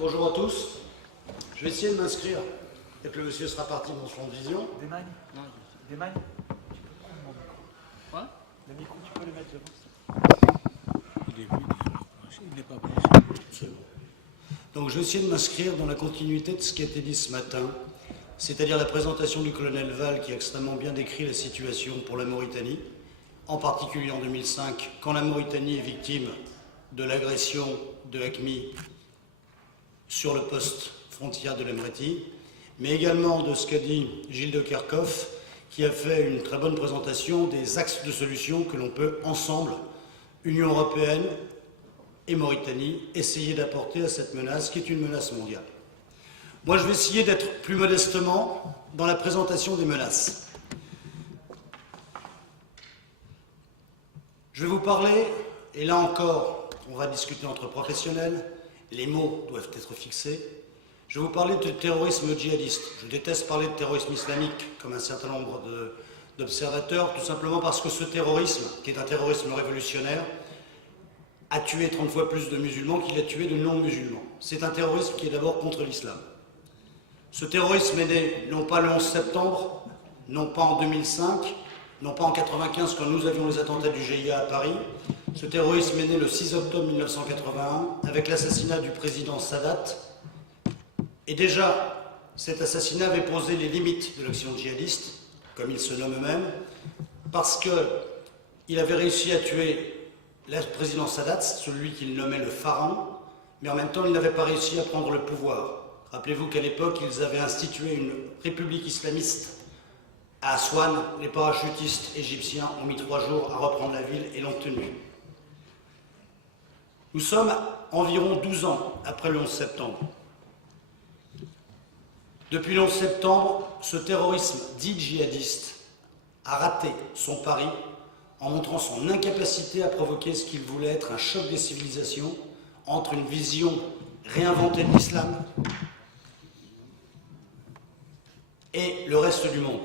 Bonjour à tous. Je vais essayer de m'inscrire dès que le monsieur sera parti dans son vision. Desmagne. Tu peux prendre mon micro. Quoi? Le micro, tu peux le mettre devant. Il n'est pas branché. C'est bon. Donc je vais essayer de m'inscrire dans la continuité de ce qui a été dit ce matin, c'est-à-dire la présentation du colonel Val qui a extrêmement bien décrit la situation pour la Mauritanie, en particulier en 2005, quand la Mauritanie est victime de l'agression de HAQMI sur le poste frontière de l'Emretti, mais également de ce qu'a dit Gilles de Kerkhoff, qui a fait une très bonne présentation des axes de solution que l'on peut ensemble, Union européenne et Mauritanie, essayer d'apporter à cette menace qui est une menace mondiale. Moi, je vais essayer d'être plus modestement dans la présentation des menaces. Je vais vous parler, et là encore, on va discuter entre professionnels, les mots doivent être fixés. Je vais vous parler de terrorisme djihadiste. Je déteste parler de terrorisme islamique comme un certain nombre d'observateurs, tout simplement parce que ce terrorisme, qui est un terrorisme révolutionnaire, a tué 30 fois plus de musulmans qu'il a tué de non-musulmans. C'est un terrorisme qui est d'abord contre l'islam. Ce terrorisme est né non pas le 11 septembre, non pas en 2005, non pas en 1995 quand nous avions les attentats du GIA à Paris. Ce terrorisme est né le 6 octobre 1981 avec l'assassinat du président Sadat. Et déjà, cet assassinat avait posé les limites de l'action djihadiste, comme il se nomme eux-mêmes, parce qu'il avait réussi à tuer le président Sadat, celui qu'il nommait le pharaon, mais en même temps, il n'avait pas réussi à prendre le pouvoir. Rappelez-vous qu'à l'époque, ils avaient institué une république islamiste à Aswan. Les parachutistes égyptiens ont mis 3 jours à reprendre la ville et l'ont tenue. Nous sommes environ 12 ans après le 11 septembre. Depuis le 11 septembre, ce terrorisme dit djihadiste a raté son pari en montrant son incapacité à provoquer ce qu'il voulait être un choc des civilisations entre une vision réinventée de l'islam et le reste du monde.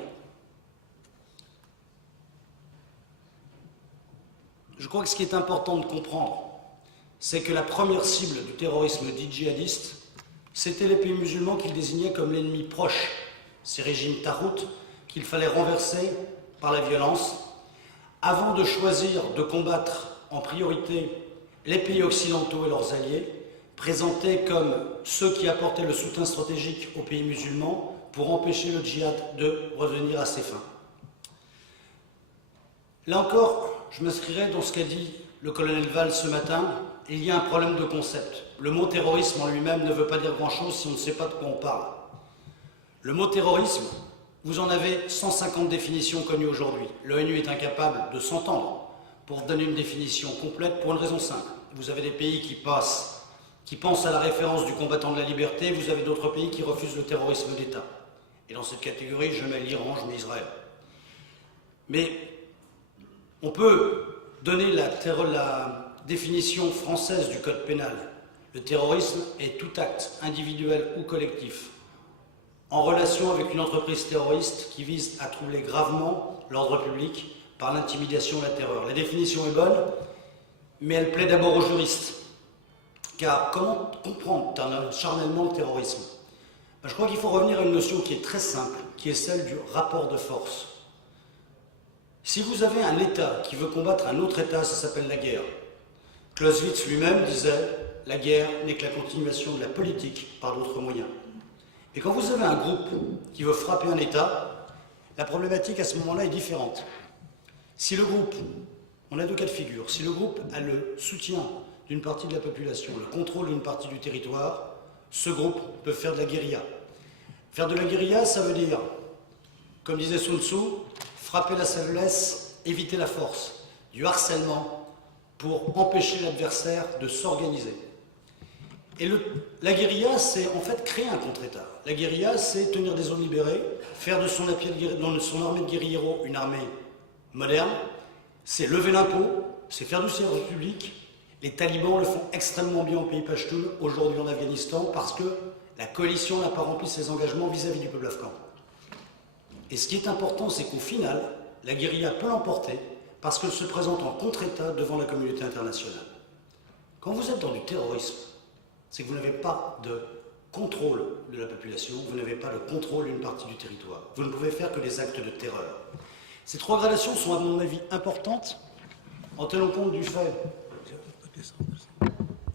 Je crois que ce qui est important de comprendre, c'est que la première cible du terrorisme dit djihadiste, c'était les pays musulmans qu'il désignait comme l'ennemi proche, ces régimes taroutes qu'il fallait renverser par la violence, avant de choisir de combattre en priorité les pays occidentaux et leurs alliés, présentés comme ceux qui apportaient le soutien stratégique aux pays musulmans pour empêcher le djihad de revenir à ses fins. Là encore, je m'inscrirai dans ce qu'a dit le colonel Val ce matin. Il y a un problème de concept. Le mot terrorisme en lui-même ne veut pas dire grand-chose si on ne sait pas de quoi on parle. Le mot terrorisme, vous en avez 150 définitions connues aujourd'hui. L'ONU est incapable de s'entendre pour donner une définition complète pour une raison simple. Vous avez des pays qui pensent à la référence du combattant de la liberté, vous avez d'autres pays qui refusent le terrorisme d'État. Et dans cette catégorie, je mets l'Iran, je mets Israël. Mais on peut donner la définition française du code pénal. Le terrorisme est tout acte, individuel ou collectif, en relation avec une entreprise terroriste qui vise à troubler gravement l'ordre public par l'intimidation ou la terreur. La définition est bonne, mais elle plaît d'abord aux juristes. Car comment comprendre charnellement le terrorisme? Je crois qu'il faut revenir à une notion qui est très simple, qui est celle du rapport de force. Si vous avez un État qui veut combattre un autre État, ça s'appelle la guerre. Clausewitz lui-même disait « la guerre n'est que la continuation de la politique par d'autres moyens ». Et quand vous avez un groupe qui veut frapper un État, la problématique à ce moment-là est différente. Si le groupe, on a 2 cas de figure, si le groupe a le soutien d'une partie de la population, le contrôle d'une partie du territoire, ce groupe peut faire de la guérilla. Faire de la guérilla, ça veut dire, comme disait Sun Tzu, frapper la faiblesse, éviter la force, du harcèlement pour empêcher l'adversaire de s'organiser. Et la guérilla, c'est en fait créer un contre-État. La guérilla, c'est tenir des zones libérées, faire de son armée de guérilleros une armée moderne, c'est lever l'impôt, c'est faire du service public. Les talibans le font extrêmement bien au pays Pashtun, aujourd'hui en Afghanistan, parce que la coalition n'a pas rempli ses engagements vis-à-vis du peuple afghan. Et ce qui est important, c'est qu'au final, la guérilla peut l'emporter parce qu'elle se présente en contre-État devant la communauté internationale. Quand vous êtes dans du terrorisme, c'est que vous n'avez pas de contrôle de la population, vous n'avez pas de contrôle d'une partie du territoire. Vous ne pouvez faire que des actes de terreur. Ces trois gradations sont, à mon avis, importantes en tenant compte du fait.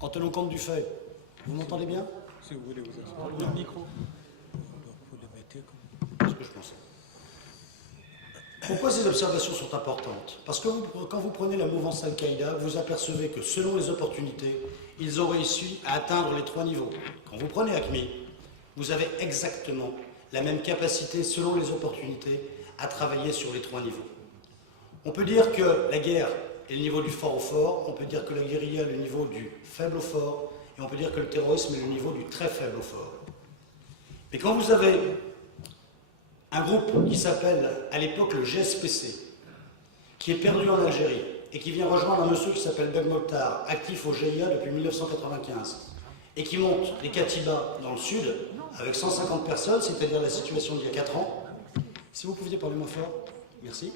En tenant compte du fait. Vous m'entendez bien? Si vous voulez vous asseoir. Le micro. Donc vous le mettez comme... C'est ce que je pensais. Pourquoi ces observations sont importantes? Parce que quand vous prenez la mouvance Al-Qaïda, vous apercevez que selon les opportunités, ils ont réussi à atteindre les trois niveaux. Quand vous prenez AQMI, vous avez exactement la même capacité, selon les opportunités, à travailler sur les trois niveaux. On peut dire que la guerre est le niveau du fort au fort, on peut dire que la guérilla est le niveau du faible au fort, et on peut dire que le terrorisme est le niveau du très faible au fort. Mais quand vous avez un groupe qui s'appelle à l'époque le GSPC, qui est perdu en Algérie et qui vient rejoindre un monsieur qui s'appelle Beg Mokhtar, actif au GIA depuis 1995, et qui monte les Katibas dans le sud avec 150 personnes, c'est-à-dire la situation d'il y a 4 ans. Si vous pouviez parler moins fort, merci.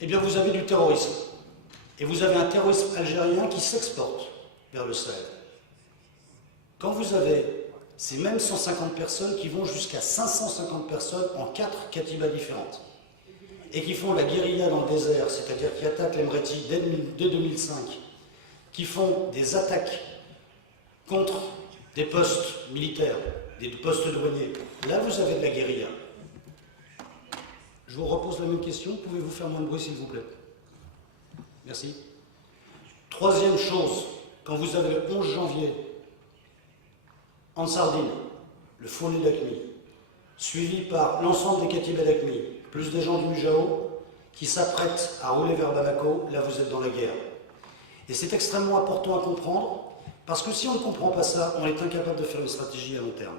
Eh bien, vous avez du terrorisme. Et vous avez un terrorisme algérien qui s'exporte vers le Sahel. Quand vous avez ces mêmes 150 personnes qui vont jusqu'à 550 personnes en 4 katibas différentes et qui font la guérilla dans le désert, c'est-à-dire qui attaquent l'Emreti dès 2005, qui font des attaques contre des postes militaires, des postes douaniers. Là, vous avez de la guérilla. Je vous repose la même question. Pouvez-vous faire moins de bruit, s'il vous plaît? Merci. Troisième chose, quand vous avez le 11 janvier, en Sardine, le fourni d'AQMI, suivi par l'ensemble des katibas d'AQMI, plus des gens du Mujao, qui s'apprêtent à rouler vers Bamako, là vous êtes dans la guerre. Et c'est extrêmement important à comprendre, parce que si on ne comprend pas ça, on est incapable de faire une stratégie à long terme.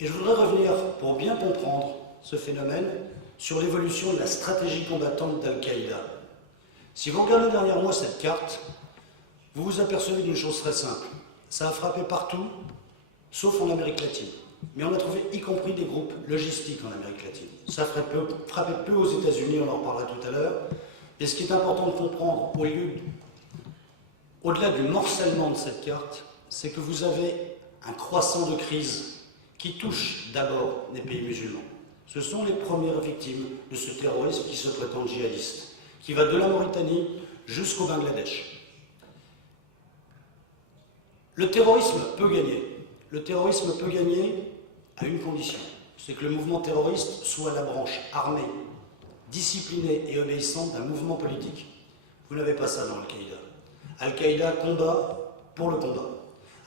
Et je voudrais revenir, pour bien comprendre ce phénomène, sur l'évolution de la stratégie combattante d'Al-Qaïda. Si vous regardez derrière moi cette carte, vous vous apercevez d'une chose très simple. Ça a frappé partout, sauf en Amérique latine. Mais on a trouvé y compris des groupes logistiques en Amérique latine. Ça frappait peu aux États-Unis, on en reparlera tout à l'heure. Et ce qui est important de comprendre, au-delà du morcellement de cette carte, c'est que vous avez un croissant de crise qui touche d'abord les pays musulmans. Ce sont les premières victimes de ce terrorisme qui se prétend djihadiste, qui va de la Mauritanie jusqu'au Bangladesh. Le terrorisme peut gagner. Le terrorisme peut gagner à une condition, c'est que le mouvement terroriste soit la branche armée, disciplinée et obéissante d'un mouvement politique. Vous n'avez pas ça dans Al-Qaïda. Al-Qaïda combat pour le combat.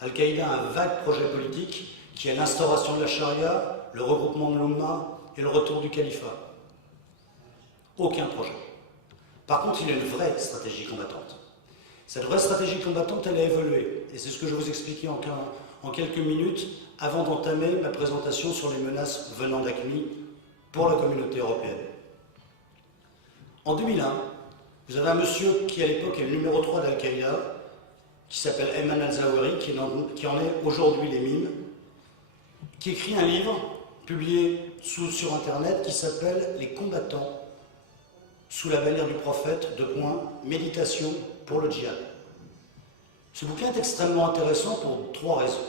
Al-Qaïda a un vague projet politique qui est l'instauration de la charia, le regroupement de l'Oumma et le retour du califat. Aucun projet. Par contre, il y a une vraie stratégie combattante. Cette vraie stratégie combattante, elle a évolué. Et c'est ce que je vais vous expliquer en quelques minutes avant d'entamer ma présentation sur les menaces venant d'AQMI pour la communauté européenne. En 2001, vous avez un monsieur qui à l'époque est le numéro 3 d'Al-Qaïda, qui s'appelle Ayman al-Zawahiri, qui en est aujourd'hui l'émime, qui écrit un livre publié sur Internet qui s'appelle « Les combattants sous la bannière du prophète, méditation pour le djihad ». Ce bouquin est extrêmement intéressant pour 3 raisons.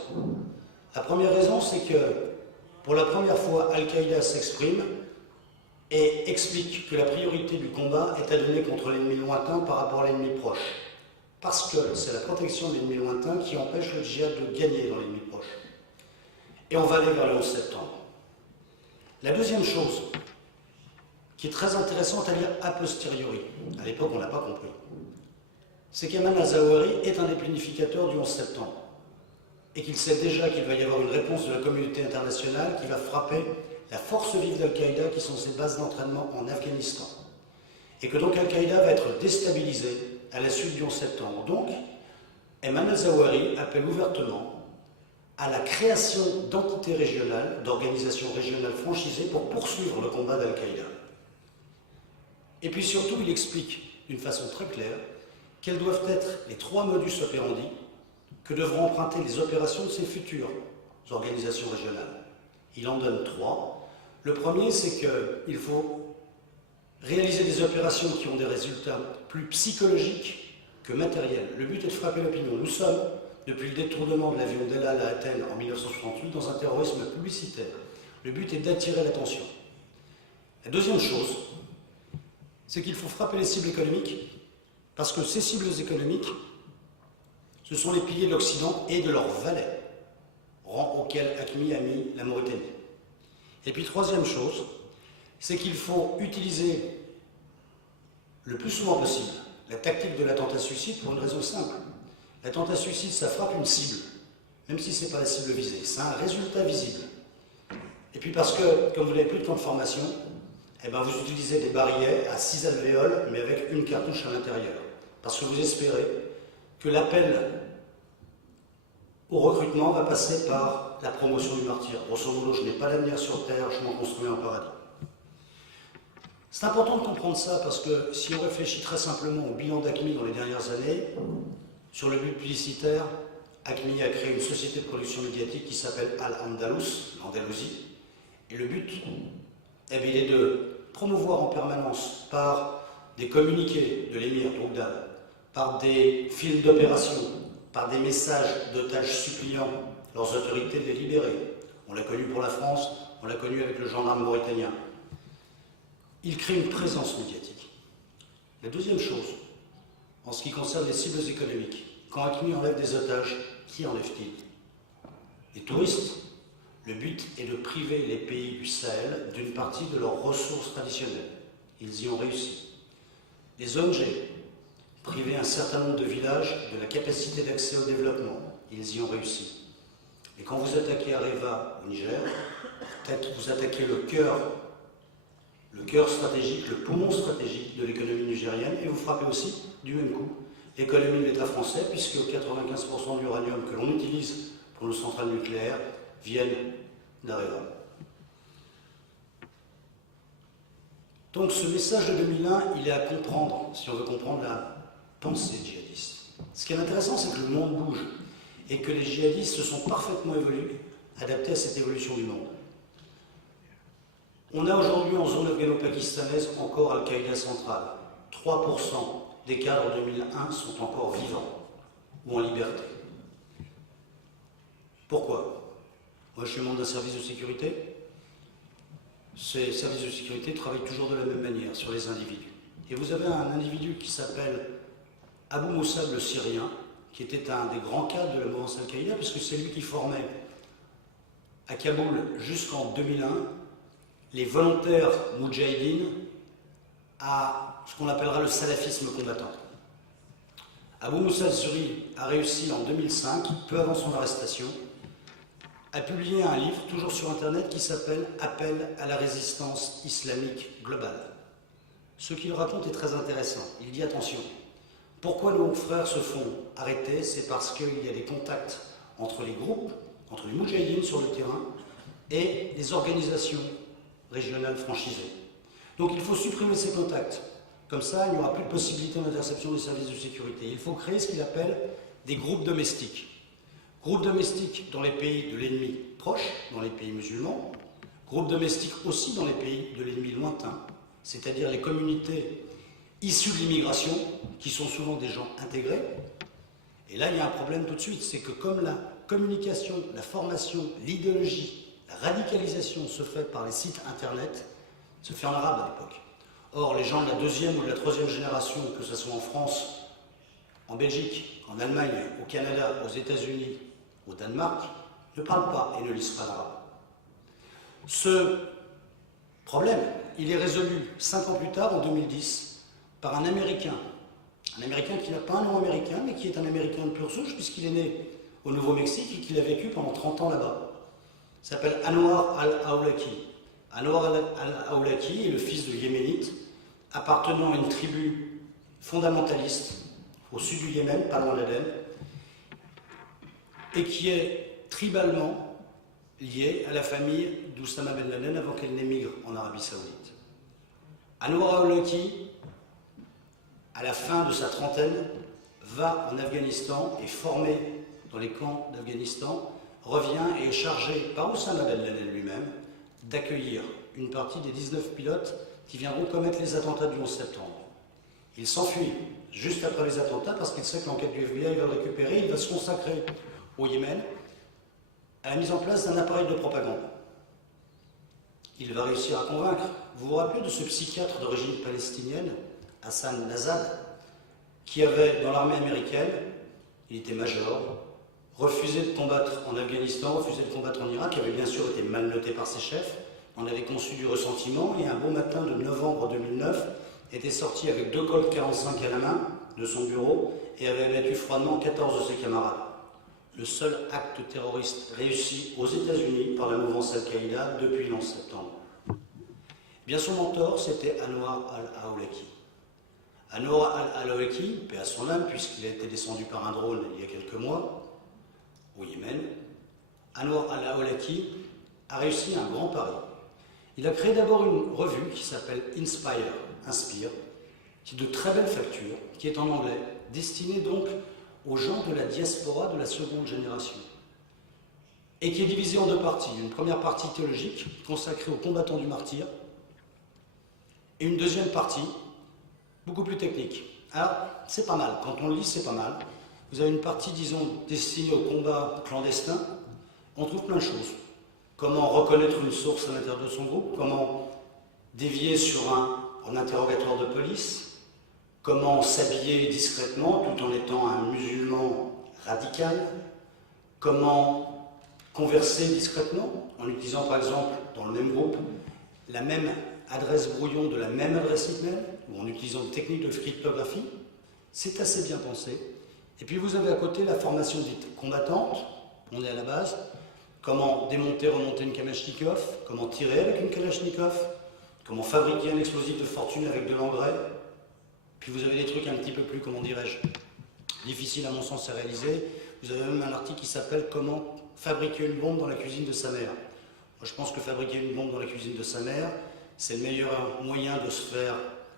La première raison, c'est que pour la première fois, Al-Qaïda s'exprime et explique que la priorité du combat est à donner contre l'ennemi lointain par rapport à l'ennemi proche. Parce que c'est la protection de l'ennemi lointain qui empêche le djihad de gagner dans l'ennemi proche. Et on va aller vers le 11 septembre. La deuxième chose, qui est très intéressante à lire a posteriori, à l'époque on ne l'a pas compris, c'est qu'Ayman al-Zawahiri est un des planificateurs du 11 septembre et qu'il sait déjà qu'il va y avoir une réponse de la communauté internationale qui va frapper la force vive d'Al-Qaïda qui sont ses bases d'entraînement en Afghanistan. Et que donc Al-Qaïda va être déstabilisé à la suite du 11 septembre. Donc, Ayman al-Zawahiri appelle ouvertement à la création d'entités régionales, d'organisations régionales franchisées pour poursuivre le combat d'Al-Qaïda. Et puis surtout, il explique d'une façon très claire quels doivent être les 3 modus operandi que devront emprunter les opérations de ces futures organisations régionales. Il en donne 3. Le premier, c'est qu'il faut réaliser des opérations qui ont des résultats plus psychologiques que matériel. Le but est de frapper l'opinion. Nous sommes, depuis le détournement de l'avion d'El Al à Athènes en 1968, dans un terrorisme publicitaire. Le but est d'attirer l'attention. La deuxième chose, c'est qu'il faut frapper les cibles économiques, parce que ces cibles économiques, ce sont les piliers de l'Occident et de leur valet, rang auquel AQMI a mis la Mauritanie. Et puis troisième chose, c'est qu'il faut utiliser le plus souvent possible la tactique de l'attentat-suicide pour une raison simple. L'attentat-suicide, ça frappe une cible, même si ce n'est pas la cible visée. C'est un résultat visible. Et puis parce que, comme vous n'avez plus de temps de formation, eh ben vous utilisez des barilets à 6 alvéoles, mais avec une cartouche à l'intérieur. Parce que vous espérez que l'appel au recrutement va passer par la promotion du martyr. Grosso modo, je n'ai pas d'avenir sur Terre, je m'en construis un paradis. C'est important de comprendre ça parce que si on réfléchit très simplement au bilan d'AQMI dans les dernières années, sur le but publicitaire, AQMI a créé une société de production médiatique qui s'appelle Al-Andalus, l'Andalousie, et le but, eh bien, il est de promouvoir en permanence par des communiqués de l'émir Drougdal, par des films d'opération, par des messages d'otages suppliant leurs autorités de les libérer. On l'a connu pour la France, on l'a connu avec le gendarme mauritanien. Il crée une présence médiatique. La deuxième chose, en ce qui concerne les cibles économiques, quand AQMI enlève des otages, qui enlève-t-il? Les touristes. Le but est de priver les pays du Sahel d'une partie de leurs ressources traditionnelles. Ils y ont réussi. Les ONG, priver un certain nombre de villages de la capacité d'accès au développement. Ils y ont réussi. Et quand vous attaquez Areva au Niger, peut-être vous attaquez le cœur stratégique, le poumon stratégique de l'économie nigérienne, et vous frappez aussi, du même coup, l'économie de l'État français, puisque 95% de l'uranium que l'on utilise pour nos centrales nucléaires viennent d'Areva. Donc ce message de 2001, il est à comprendre, si on veut comprendre la pensée djihadiste. Ce qui est intéressant, c'est que le monde bouge, et que les djihadistes se sont parfaitement évolués, adaptés à cette évolution du monde. On a aujourd'hui en zone afghano-pakistanaise encore Al-Qaïda centrale. 3% des cadres de 2001 sont encore vivants ou en liberté. Pourquoi? Moi, je suis membre d'un service de sécurité. Ces services de sécurité travaillent toujours de la même manière sur les individus. Et vous avez un individu qui s'appelle Abu Moussab le Syrien, qui était un des grands cadres de la mouvance Al-Qaïda, puisque c'est lui qui formait à Kaboul jusqu'en 2001 les volontaires moudjahidines à ce qu'on appellera le salafisme combattant. Abu Moussa al-Suri a réussi en 2005, peu avant son arrestation, à publier un livre, toujours sur Internet, qui s'appelle « Appel à la résistance islamique globale ». Ce qu'il raconte est très intéressant. Il dit « Attention, pourquoi nos frères se font arrêter? C'est parce qu'il y a des contacts entre les groupes, entre les moudjahidines sur le terrain et les organisations régionales franchisées. Donc il faut supprimer ces contacts. Comme ça, il n'y aura plus de possibilité d'interception des services de sécurité. Il faut créer ce qu'il appelle des groupes domestiques. Groupes domestiques dans les pays de l'ennemi proche, dans les pays musulmans. Groupes domestiques aussi dans les pays de l'ennemi lointain, c'est-à-dire les communautés issues de l'immigration, qui sont souvent des gens intégrés. Et là, il y a un problème tout de suite, c'est que comme la communication, la formation, l'idéologie, la radicalisation se fait par les sites internet, se fait en arabe à l'époque. Or, les gens de la deuxième ou de la troisième génération, que ce soit en France, en Belgique, en Allemagne, au Canada, aux États-Unis, au Danemark, ne parlent pas et ne lisent pas l'arabe. Ce problème, il est résolu 5 ans plus tard, en 2010, par un Américain qui n'a pas un nom américain, mais qui est un Américain de pure souche, puisqu'il est né au Nouveau-Mexique et qu'il a vécu pendant 30 ans là-bas. Il s'appelle Anwar al-Awlaki. Anwar al-Awlaki est le fils de Yéménites, appartenant à une tribu fondamentaliste au sud du Yémen, pas loin d'Aden, et qui est tribalement lié à la famille d'Oussama Ben Laden avant qu'elle n'émigre en Arabie Saoudite. Anwar al-Awlaki, à la fin de sa trentaine, va en Afghanistan, est formé dans les camps d'Afghanistan, revient et est chargé par Oussama Ben Laden lui-même d'accueillir une partie des 19 pilotes qui viendront commettre les attentats du 11 septembre. Il s'enfuit juste après les attentats parce qu'il sait que l'enquête du FBI va le récupérer. Il va se consacrer au Yémen à la mise en place d'un appareil de propagande. Il va réussir à convaincre. Vous vous rappelez de ce psychiatre d'origine palestinienne, Hassan Nazad, qui avait, dans l'armée américaine, il était major, refusé de combattre en Afghanistan, refusé de combattre en Irak, avait bien sûr été mal noté par ses chefs, en avait conçu du ressentiment, et un beau matin de novembre 2009, était sorti avec 2 Colt 45 à la main de son bureau et avait abattu froidement 14 de ses camarades. Le seul acte terroriste réussi aux États-Unis par la mouvance Al-Qaïda depuis le 11 septembre. Bien son mentor, c'était Anwar al-Awlaki. Anwar al-Awlaki, paix à son âme, puisqu'il a été descendu par un drone il y a quelques mois, au Yémen, Anwar al-Awlaki a réussi un grand pari. Il a créé d'abord une revue qui s'appelle Inspire, qui est de très belle facture, qui est en anglais, destinée donc aux gens de la diaspora de la seconde génération, et qui est divisée en 2 parties. Une première partie théologique, consacrée aux combattants du martyr, et une deuxième partie, beaucoup plus technique. Alors, c'est pas mal, quand on le lit, c'est pas mal. Vous avez une partie, disons, destinée au combat clandestin, on trouve plein de choses. Comment reconnaître une source à l'intérieur de son groupe, comment dévier sur un interrogatoire de police, comment s'habiller discrètement tout en étant un musulman radical, comment converser discrètement en utilisant par exemple dans le même groupe la même adresse brouillon de la même adresse email ou en utilisant des techniques de cryptographie. C'est assez bien pensé. Et puis vous avez à côté la formation dite combattante, on est à la base, comment démonter, remonter une Kalachnikov, comment tirer avec une Kalachnikov, comment fabriquer un explosif de fortune avec de l'engrais. Puis vous avez des trucs un petit peu plus, comment dirais-je, difficiles à mon sens à réaliser. Vous avez même un article qui s'appelle « Comment fabriquer une bombe dans la cuisine de sa mère ». Moi je pense que fabriquer une bombe dans la cuisine de sa mère, c'est le meilleur moyen de se faire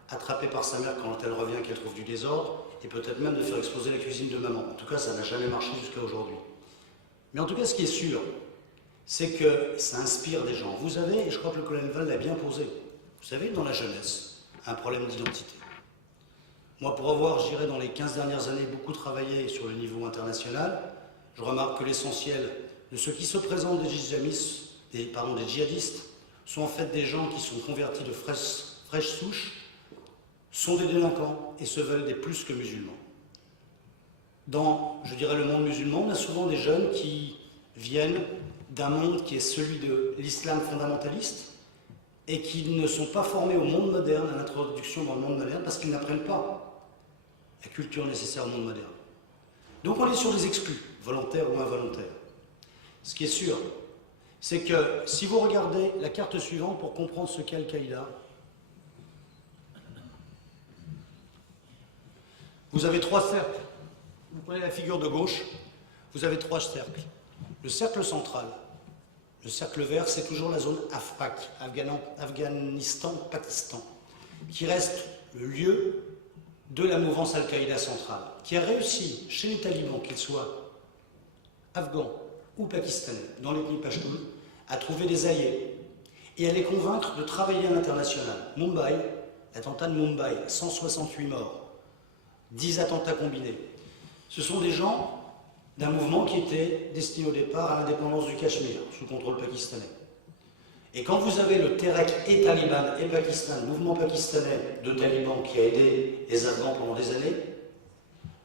attraper par sa mère quand elle revient qu'elle trouve du désordre, et peut-être même de faire exploser la cuisine de maman. En tout cas, ça n'a jamais marché jusqu'à aujourd'hui. Mais en tout cas, ce qui est sûr, c'est que ça inspire des gens. Vous avez, et je crois que le colonel Val l'a bien posé, vous savez, dans la jeunesse, un problème d'identité. Moi, pour avoir, je dirais, dans les 15 dernières années, beaucoup travaillé sur le niveau international, je remarque que l'essentiel de ceux qui se présentent des djihadistes, sont en fait des gens qui sont convertis de fraîche souche, sont des délinquants et se veulent des plus que musulmans. Dans, je dirais, le monde musulman, on a souvent des jeunes qui viennent d'un monde qui est celui de l'islam fondamentaliste et qui ne sont pas formés au monde moderne, à l'introduction dans le monde moderne, parce qu'ils n'apprennent pas la culture nécessaire au monde moderne. Donc on est sur des exclus, volontaires ou involontaires. Ce qui est sûr, c'est que si vous regardez la carte suivante pour comprendre ce qu'est Al-Qaïda, vous avez 3 cercles. Vous prenez la figure de gauche, vous avez 3 cercles. Le cercle central, le cercle vert, c'est toujours la zone AFPAC, Afghanistan-Pakistan, qui reste le lieu de la mouvance Al-Qaïda centrale, qui a réussi chez les talibans, qu'ils soient afghans ou pakistanais, dans l'ethnie Pashtun, à trouver des alliés et à les convaincre de travailler à l'international. Mumbai, l'attentat de Mumbai, 168 morts, 10 attentats combinés. Ce sont des gens d'un mouvement qui était destiné au départ à l'indépendance du Cachemire, sous contrôle pakistanais. Et quand vous avez le Terek et Taliban et Pakistan, le mouvement pakistanais de talibans qui a aidé les Afghans pendant des années,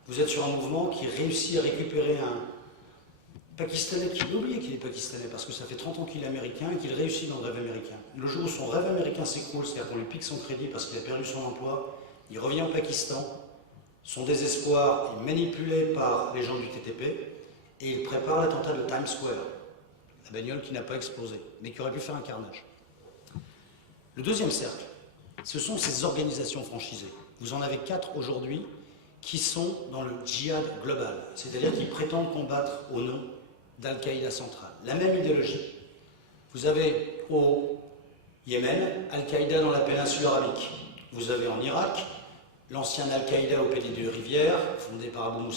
vous êtes sur un mouvement qui réussit à récupérer un Pakistanais qui oublie qu'il est Pakistanais parce que ça fait 30 ans qu'il est américain et qu'il réussit dans le rêve américain. Le jour où son rêve américain s'écroule, c'est-à-dire qu'on lui pique son crédit parce qu'il a perdu son emploi, il revient au Pakistan, son désespoir est manipulé par les gens du TTP et il prépare l'attentat de Times Square, la bagnole qui n'a pas explosé, mais qui aurait pu faire un carnage. Le deuxième cercle, ce sont ces organisations franchisées. Vous en avez 4 aujourd'hui qui sont dans le djihad global, c'est-à-dire qui prétendent combattre au nom d'Al-Qaïda centrale. La même idéologie. Vous avez au Yémen, Al-Qaïda dans la péninsule arabique. Vous avez en Irak, l'ancien Al-Qaïda au Pays de Rivière, fondé par Abu